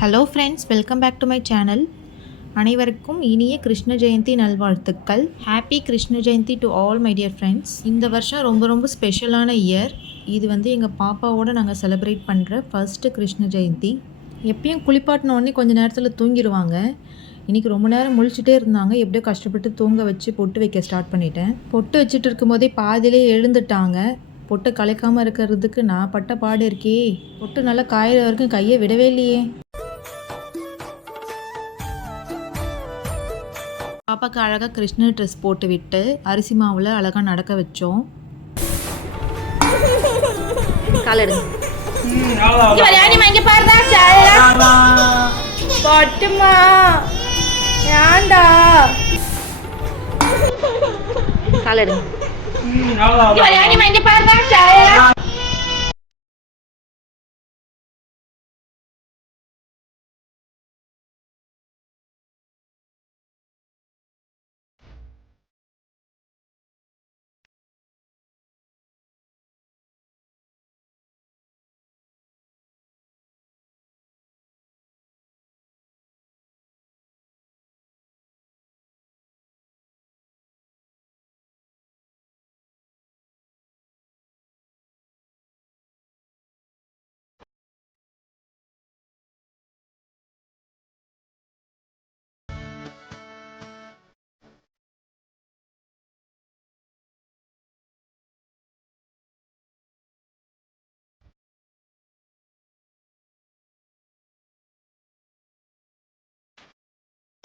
Hello friends, welcome back to my channel. அனைவருக்கும் இனிய கிருஷ்ண ஜெயந்தி நல்வாழ்த்துக்கள். Happy Krishna Jayanthi to all my dear friends. இந்த வருஷம் ரொம்ப ரொம்ப ஸ்பெஷலான இயர். இது எங்கள் பாப்பாவோட நாங்கள் செலிப்ரேட் பண்ணுற ஃபர்ஸ்ட்டு கிருஷ்ண ஜெயந்தி. எப்பயும் குளிப்பாட்டினோடனே கொஞ்சம் நேரத்தில் தூங்கிடுவாங்க. இன்றைக்கி ரொம்ப நேரம் முழிச்சிட்டே இருந்தாங்க. எப்படியோ கஷ்டப்பட்டு தூங்க வச்சு பொட்டு வைக்க ஸ்டார்ட் பண்ணிட்டேன். பொட்டு வச்சுட்டு இருக்கும்போதே பாதியிலே எழுந்துட்டாங்க. பொட்டு கலைக்காமல் இருக்கிறதுக்கு நான் பட்ட பாடு இருக்கே. பொட்டு நல்லா காயிற வரைக்கும் கையை விடவே இல்லையே. பாப்பாவுக்கு அழகாக கிருஷ்ணர் ட்ரெஸ் போட்டு விட்டு அரிசி மாவில் அழகாக நடக்க வச்சோம்.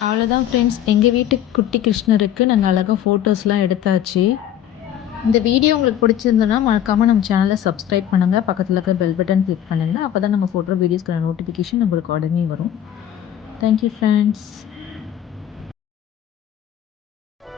அவ்வளோதான் ஃப்ரெண்ட்ஸ், எங்கள் வீட்டு குட்டி கிருஷ்ணருக்கு நாங்கள் அழகாக ஃபோட்டோஸ்லாம் எடுத்தாச்சு. இந்த வீடியோ உங்களுக்கு பிடிச்சிருந்ததுன்னா மறக்காமல் நம்ம சேனலை சப்ஸ்கிரைப் பண்ணுங்கள். பக்கத்தில் இருக்கிற பெல் பட்டன் கிளிக் பண்ணுங்கள். அப்போ தான் நம்ம ஃபோட்டோ வீடியோஸ்க்கான நோட்டிஃபிகேஷன் உங்களுக்கு உடனே வரும். Thank you friends.